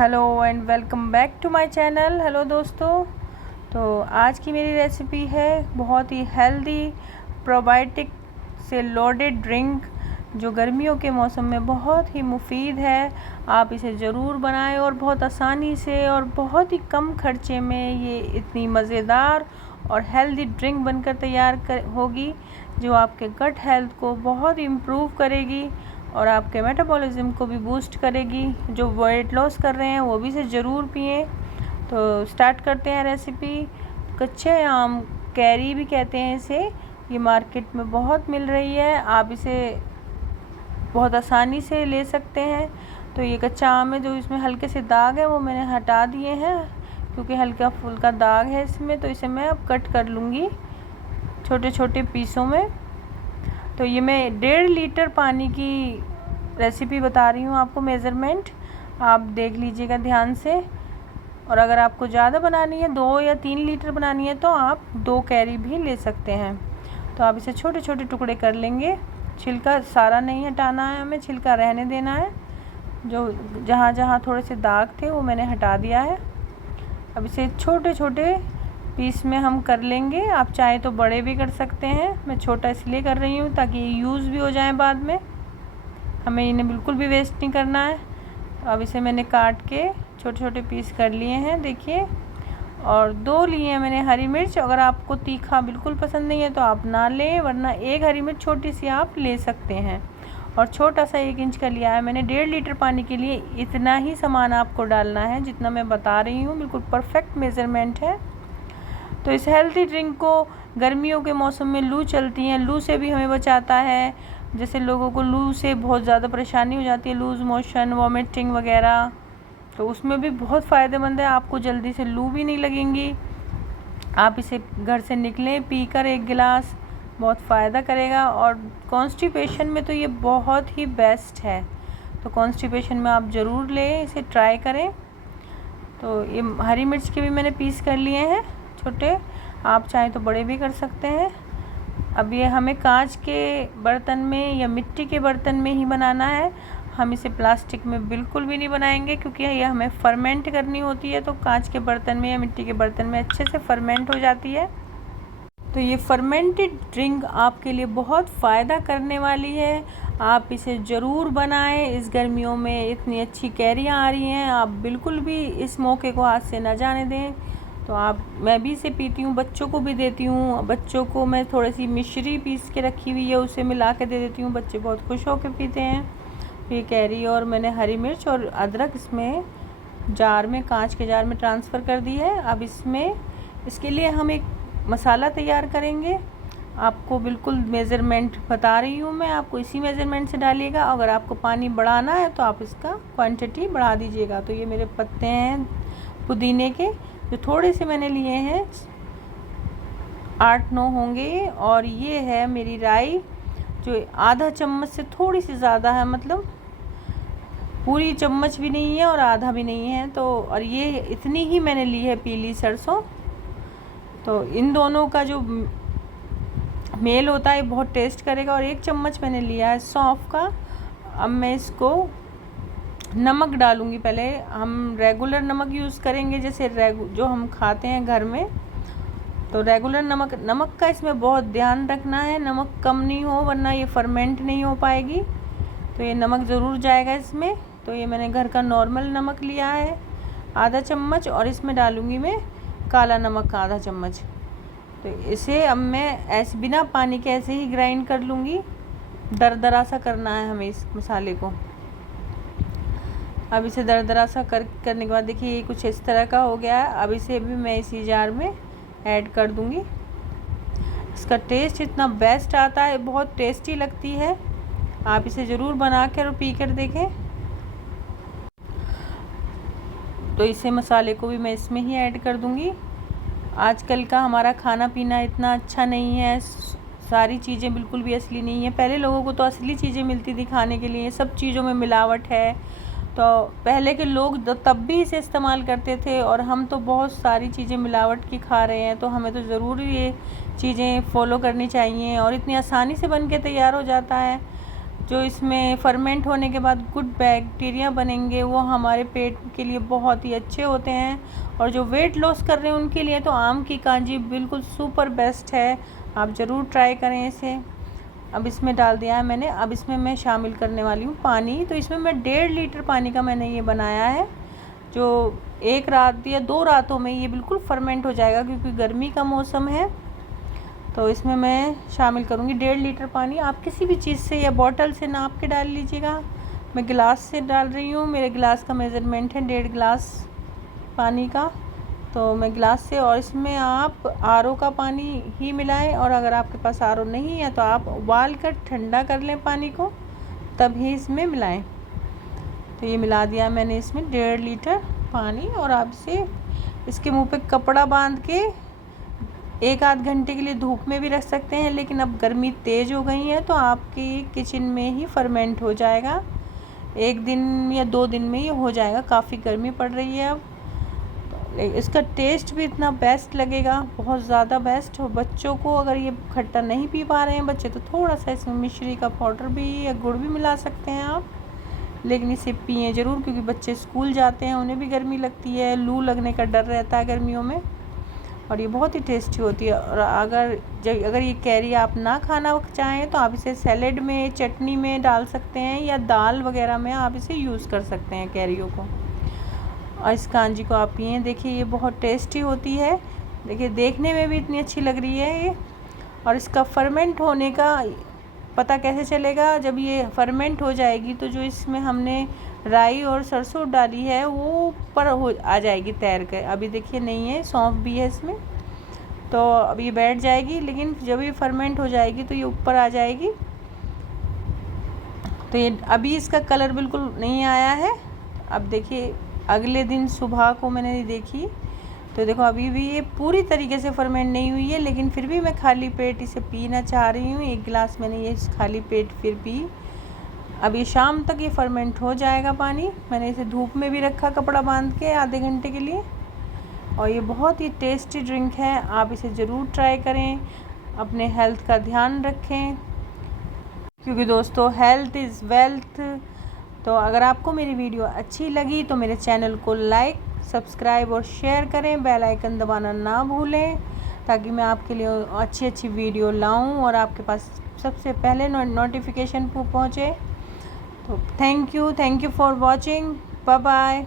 Hello and welcome back to my channel. Hello दोस्तों, तो आज की मेरी रेसिपी है बहुत ही हेल्दी प्रोबायोटिक से लोडेड ड्रिंक जो गर्मियों के मौसम में बहुत ही मुफीद है। आप इसे ज़रूर बनाएं और बहुत आसानी से और बहुत ही कम खर्चे में ये इतनी मज़ेदार और हेल्दी ड्रिंक बनकर तैयार होगी जो आपके गट हेल्थ को बहुत इम्प्रूव करेगी और आपके मेटाबॉलिज्म को भी बूस्ट करेगी। जो वेट लॉस कर रहे हैं वो भी इसे ज़रूर पिएं। तो स्टार्ट करते हैं रेसिपी। कच्चे आम, कैरी भी कहते हैं इसे, ये मार्केट में बहुत मिल रही है। आप इसे बहुत आसानी से ले सकते हैं। तो ये कच्चा आम है, जो इसमें हल्के से दाग है वो मैंने हटा दिए हैं क्योंकि हल्का फुल्का दाग है इसमें। तो इसे मैं अब कट कर लूँगी छोटे छोटे पीसों में। तो ये मैं 1.5 लीटर पानी की रेसिपी बता रही हूँ आपको, मेज़रमेंट आप देख लीजिएगा ध्यान से। और अगर आपको ज़्यादा बनानी है, 2 या 3 लीटर बनानी है, तो आप 2 कैरी भी ले सकते हैं। तो आप इसे छोटे छोटे टुकड़े कर लेंगे। छिलका सारा नहीं हटाना है, हमें छिलका रहने देना है। जो जहाँ जहाँ थोड़े से दाग थे वो मैंने हटा दिया है। अब इसे छोटे छोटे पीस में हम कर लेंगे। आप चाहे तो बड़े भी कर सकते हैं, मैं छोटा इसलिए कर रही हूँ ताकि यूज़ भी हो जाए बाद में, हमें इन्हें बिल्कुल भी वेस्ट नहीं करना है। अब इसे मैंने काट के छोटे छोटे पीस कर लिए हैं, देखिए। और 2 लिए हैं मैंने हरी मिर्च। अगर आपको तीखा बिल्कुल पसंद नहीं है तो आप ना लें, वरना 1 हरी मिर्च छोटी सी आप ले सकते हैं। और छोटा सा 1 इंच का लिया है मैंने। 1.5 लीटर पानी के लिए इतना ही सामान आपको डालना है जितना मैं बता रही हूँ, बिल्कुल परफेक्ट मेज़रमेंट है। तो इस हेल्थी ड्रिंक को गर्मियों के मौसम में लू चलती है, लू से भी हमें बचाता है। जैसे लोगों को लू से बहुत ज़्यादा परेशानी हो जाती है, लूज़ मोशन, वॉमिटिंग वगैरह, तो उसमें भी बहुत फ़ायदेमंद है। आपको जल्दी से लू भी नहीं लगेंगी। आप इसे घर से निकलें पीकर 1 गिलास, बहुत फ़ायदा करेगा। और कॉन्स्टिपेशन में तो ये बहुत ही बेस्ट है। तो कॉन्स्टिपेशन में आप ज़रूर लें, इसे ट्राई करें। तो ये हरी मिर्च के भी मैंने पीस कर लिए हैं छोटे, आप चाहें तो बड़े भी कर सकते हैं। अब ये हमें कांच के बर्तन में या मिट्टी के बर्तन में ही बनाना है। हम इसे प्लास्टिक में बिल्कुल भी नहीं बनाएंगे क्योंकि ये हमें फर्मेंट करनी होती है। तो कांच के बर्तन में या मिट्टी के बर्तन में अच्छे से फर्मेंट हो जाती है। तो ये फर्मेंटेड ड्रिंक आपके लिए बहुत फ़ायदा करने वाली है। आप इसे ज़रूर बनाएं। इस गर्मियों में इतनी अच्छी कैरियाँ आ रही हैं, आप बिल्कुल भी इस मौके को हाथ से ना जाने दें। तो मैं भी इसे पीती हूँ, बच्चों को भी देती हूँ। बच्चों को मैं थोड़ी सी मिश्री पीस के रखी हुई है, उसे मिला के दे देती हूँ, बच्चे बहुत खुश होकर पीते हैं। ये कैरी और मैंने हरी मिर्च और अदरक इसमें जार में, कांच के जार में ट्रांसफ़र कर दी है। अब इसके लिए हम एक मसाला तैयार करेंगे। आपको बिल्कुल मेज़रमेंट बता रही हूँ मैं, आपको इसी मेज़रमेंट से डालिएगा। अगर आपको पानी बढ़ाना है तो आप इसका क्वांटिटी बढ़ा दीजिएगा। तो ये मेरे पत्ते हैं पुदीने के, जो थोड़े से मैंने लिए हैं, 8-9 होंगे। और ये है मेरी राई, जो आधा चम्मच से थोड़ी सी ज़्यादा है, मतलब पूरी चम्मच भी नहीं है और आधा भी नहीं है। तो और ये इतनी ही मैंने ली है पीली सरसों। तो इन दोनों का जो मेल होता है बहुत टेस्ट करेगा। और 1 चम्मच मैंने लिया है सौंफ का। अब मैं इसको नमक डालूँगी। पहले हम रेगुलर नमक यूज़ करेंगे, जैसे जो हम खाते हैं घर में। तो रेगुलर नमक का इसमें बहुत ध्यान रखना है, नमक कम नहीं हो, वरना ये फर्मेंट नहीं हो पाएगी। तो ये नमक ज़रूर जाएगा इसमें। तो ये मैंने घर का नॉर्मल नमक लिया है आधा चम्मच, और इसमें डालूँगी मैं काला नमक का आधा चम्मच। तो इसे अब मैं ऐसे बिना पानी के ऐसे ही ग्राइंड कर लूँगी। दरदरा सा करना है हमें इस मसाले को। अब इसे दरदरा सा करने के बाद देखिए ये कुछ इस तरह का हो गया है। अब इसे भी मैं इसी जार में ऐड कर दूँगी। इसका टेस्ट इतना बेस्ट आता है, बहुत टेस्टी लगती है। आप इसे ज़रूर बना कर और पी कर देखें। तो इसे मसाले को भी मैं इसमें ही ऐड कर दूँगी। आजकल का हमारा खाना पीना इतना अच्छा नहीं है, सारी चीज़ें बिल्कुल भी असली नहीं है। पहले लोगों को तो असली चीज़ें मिलती थी खाने के लिए, सब चीज़ों में मिलावट है। तो पहले के लोग तब भी इसे इस्तेमाल करते थे, और हम तो बहुत सारी चीज़ें मिलावट की खा रहे हैं। तो हमें तो ज़रूर ये चीज़ें फॉलो करनी चाहिए। और इतनी आसानी से बन के तैयार हो जाता है। जो इसमें फर्मेंट होने के बाद गुड बैक्टीरिया बनेंगे वो हमारे पेट के लिए बहुत ही अच्छे होते हैं। और जो वेट लॉस कर रहे हैं उनके लिए तो आम की कांजी बिल्कुल सुपर बेस्ट है, आप ज़रूर ट्राई करें इसे। अब इसमें डाल दिया है मैंने। अब इसमें मैं शामिल करने वाली हूँ पानी। तो इसमें मैं 1.5 लीटर पानी का मैंने ये बनाया है, जो 1 रात या 2 रातों में ये बिल्कुल फर्मेंट हो जाएगा, क्योंकि गर्मी का मौसम है। तो इसमें मैं शामिल करूँगी 1.5 लीटर पानी। आप किसी भी चीज़ से या बॉटल से नाप के डाल लीजिएगा। मैं गिलास से डाल रही हूँ, मेरे गिलास का मेज़रमेंट है 1.5 गिलास पानी का, तो मैं गिलास से। और इसमें आप आरओ का पानी ही मिलाएं, और अगर आपके पास आरओ नहीं है तो आप उबाल कर ठंडा कर लें पानी को, तब ही इसमें मिलाएं। तो ये मिला दिया मैंने इसमें 1.5 लीटर पानी। और आप इसे इसके मुंह पे कपड़ा बांध के 1 आध घंटे के लिए धूप में भी रख सकते हैं, लेकिन अब गर्मी तेज़ हो गई है तो आपकी किचन में ही फर्मेंट हो जाएगा। 1 दिन या 2 दिन में ये हो जाएगा, काफ़ी गर्मी पड़ रही है अब। इसका टेस्ट भी इतना बेस्ट लगेगा, बहुत ज़्यादा बेस्ट। और बच्चों को अगर ये खट्टा नहीं पी पा रहे हैं बच्चे, तो थोड़ा सा इसमें मिश्री का पाउडर भी या गुड़ भी मिला सकते हैं आप, लेकिन इसे पिएं ज़रूर, क्योंकि बच्चे स्कूल जाते हैं, उन्हें भी गर्मी लगती है, लू लगने का डर रहता है गर्मियों में। और ये बहुत ही टेस्टी होती है। और अगर ये कैरी आप ना खाना चाहें तो आप इसे सैलेड में, चटनी में डाल सकते हैं, या दाल वगैरह में आप इसे यूज़ कर सकते हैं कैरियों को। और इस कांजी को आप पिएँ, देखिए ये बहुत टेस्टी होती है। देखिए देखने में भी इतनी अच्छी लग रही है ये। और इसका फर्मेंट होने का पता कैसे चलेगा? जब ये फर्मेंट हो जाएगी तो जो इसमें हमने राई और सरसों डाली है वो ऊपर हो आ जाएगी तैर कर। अभी देखिए नहीं है, सौंफ भी है इसमें, तो अब ये बैठ जाएगी, लेकिन जब ये फर्मेंट हो जाएगी तो ये ऊपर आ जाएगी। तो ये अभी इसका कलर बिल्कुल नहीं आया है। अब देखिए अगले दिन सुबह को मैंने देखी तो देखो अभी भी ये पूरी तरीके से फर्मेंट नहीं हुई है, लेकिन फिर भी मैं खाली पेट इसे पीना चाह रही हूँ। 1 गिलास मैंने ये खाली पेट फिर पी। अब ये शाम तक ये फर्मेंट हो जाएगा पानी। मैंने इसे धूप में भी रखा कपड़ा बांध के आधे घंटे के लिए। और ये बहुत ही टेस्टी ड्रिंक है, आप इसे ज़रूर ट्राई करें। अपने हेल्थ का ध्यान रखें, क्योंकि दोस्तों हेल्थ इज़ वेल्थ। तो अगर आपको मेरी वीडियो अच्छी लगी तो मेरे चैनल को लाइक, सब्सक्राइब और शेयर करें। बेल आइकन दबाना ना भूलें, ताकि मैं आपके लिए अच्छी अच्छी वीडियो लाऊं और आपके पास सबसे पहले नोटिफिकेशन पहुंचे। तो thank you for watching. Bye bye.